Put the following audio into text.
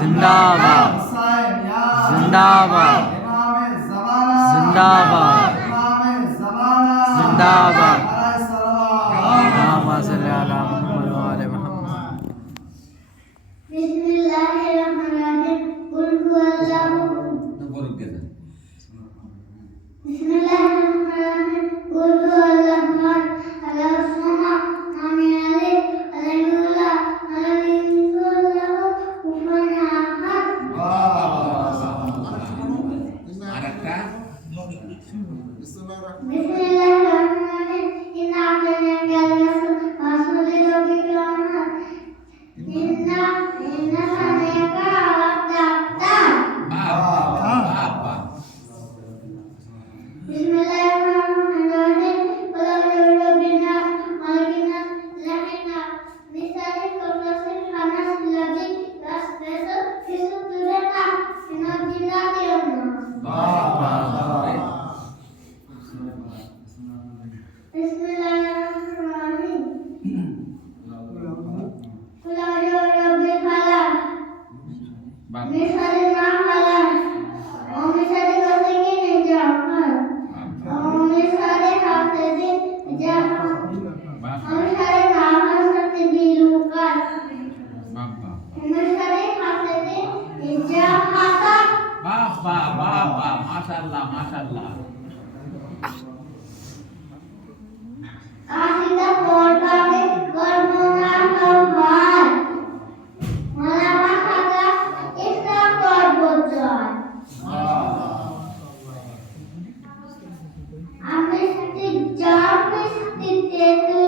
जिंदाबाद जिंदाबाद जिंदाबाद जिंदाबाद اللهم صل على محمد وآل محمد بسم الله الرحمن الرحيم قل هو الله بسم الله الرحمن الرحيم قل هو الله احد الله الصمد لم يلد ولم يولد ولم يكن له كفوا احد بسم الله الرحمن الرحيم إنا أعطيناك الكوثر فصل لربك وانحر إن شانئك هو الأبتر بسم الله الرحمن الرحيم قل أعوذ برب الناس ملك الناس إله الناس من شر الوسواس الخناس الذي يوسوس في صدور الناس من الجنة والناس بسم الله الرحمن الرحيم قل أعوذ برب الفلق من شر ما خلق ومن شر غاسق إذا وقب ومن شر حاسد إذا حسد ومن شر النفاثات في العقد ومن شر حاسد إذا حسد মাশাআল্লাহ আসিতে পড়বাকে কর্মনা হবার মালামা খাতা ইসলাম পর্বতয় আমি সত্যি জানি সত্যি তেতু